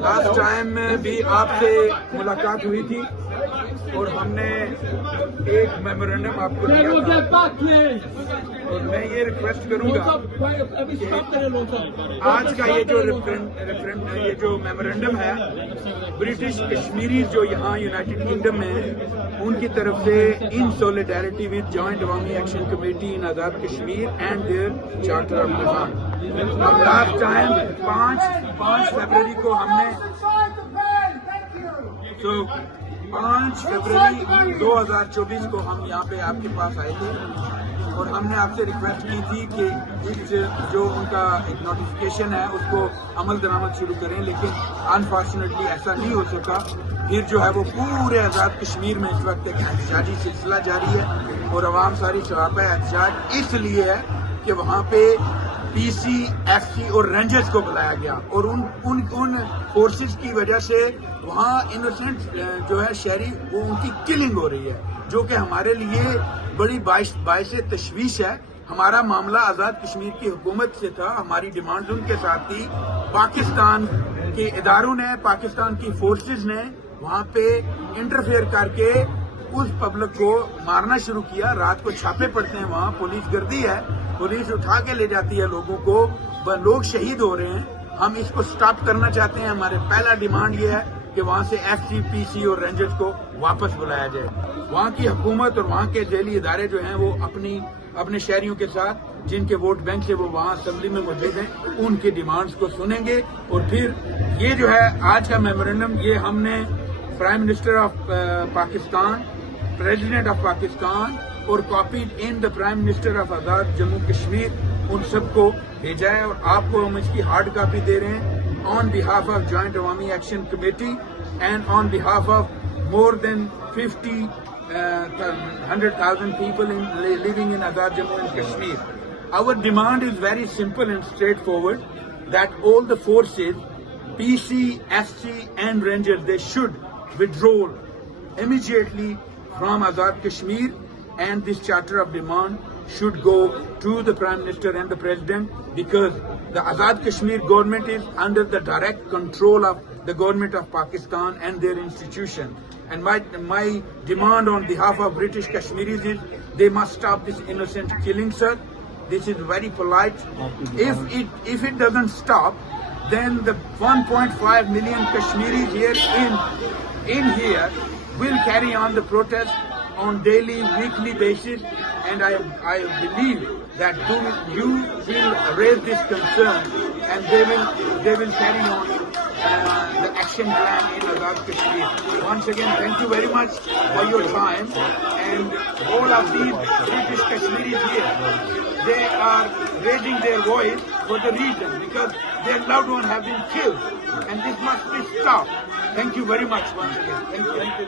Last time بھی آپ سے ملاقات ہوئی تھی اور ہم نے ایک میمورنڈم آپ کو دیا تھا اور میں یہ ریکویسٹ کروں گا کہ آج کا یہ جو میمورنڈم ہے برٹش کشمیری جو یہاں یونائٹڈ کنگڈم میں ہیں ان کی طرف سے in solidarity with joint Awami action committee in Azad Kashmir and their charter of demand. اب لاسٹ ٹائم 5 فروری کو ہم نے 5 فروری 2024 کو ہم یہاں پہ آپ کے پاس آئے تھے اور ہم نے آپ سے ریکویسٹ کی تھی کہ جو ان کا ایک نوٹیفیکیشن ہے اس کو عمل درآمد شروع کریں، لیکن انفارچونیٹلی ایسا نہیں ہو سکا. پھر جو ہے وہ پورے آزاد کشمیر میں اس وقت ایک احتجاجی سلسلہ جاری ہے اور عوام ساری سراپا احتجاج اس لیے ہے کہ وہاں پہ پی سی، ایف سی اور رینجرز کو بلایا گیا اور ان فورسز کی وجہ سے وہاں انوسنٹ جو ہے شہری وہ ان کی کلنگ ہو رہی ہے، جو کہ ہمارے لیے بڑی باعث تشویش ہے. ہمارا معاملہ آزاد کشمیر کی حکومت سے تھا، ہماری ڈیمانڈ ان کے ساتھ تھی. پاکستان کے اداروں نے، پاکستان کی فورسز نے وہاں پہ انٹرفیئر کر کے اس پبلک کو مارنا شروع کیا. رات کو چھاپے پڑتے ہیں، وہاں پولیس گردی ہے، پولیس اٹھا کے لے جاتی ہے لوگوں کو، لوگ شہید ہو رہے ہیں. ہم اس کو سٹاپ کرنا چاہتے ہیں. ہمارے پہلا ڈیمانڈ یہ ہے کہ وہاں سے ایف سی، پی سی اور رینجرز کو واپس بلایا جائے. وہاں کی حکومت اور وہاں کے ذیلی ادارے جو ہیں وہ اپنے شہریوں کے ساتھ جن کے ووٹ بینک سے وہ وہاں اسمبلی میں موجود ہیں ان کی ڈیمانڈز کو سنیں گے. اور پھر یہ جو ہے آج کا میمورنڈم یہ ہم نے prime minister of Pakistan, president of Pakistan اور copied in the prime minister of Azad Jammu Kashmir ان سب کو بھیجا ہے اور آپ کو ہم اس کی ہارڈ کاپی دے رہے ہیں on behalf of joint Awami action committee and on behalf of more than 100,000 people living in Azad Jammu and Kashmir. Our demand is very simple and straightforward, that all the forces, PC, FC and Rangers, they should withdraw immediately from Azad Kashmir, and this charter of demand should go to the Prime Minister and the President, because the Azad Kashmir government is under the direct control of the government of Pakistan and their institution. And my demand on behalf of British Kashmiris is they must stop this innocent killing, sir. This is very polite. If it doesn't stop, then the 1.5 million Kashmiris here in here will carry on the protest on daily, weekly basis, and I believe that you will raise this concern and they will carry on the action plan in Azad Kashmir. Once again, thank you very much for your time, and all of these British Kashmiris here, they are raising their voice for the reason because their loved ones have been killed, and this must be stopped. Thank you very much once again. Thank you.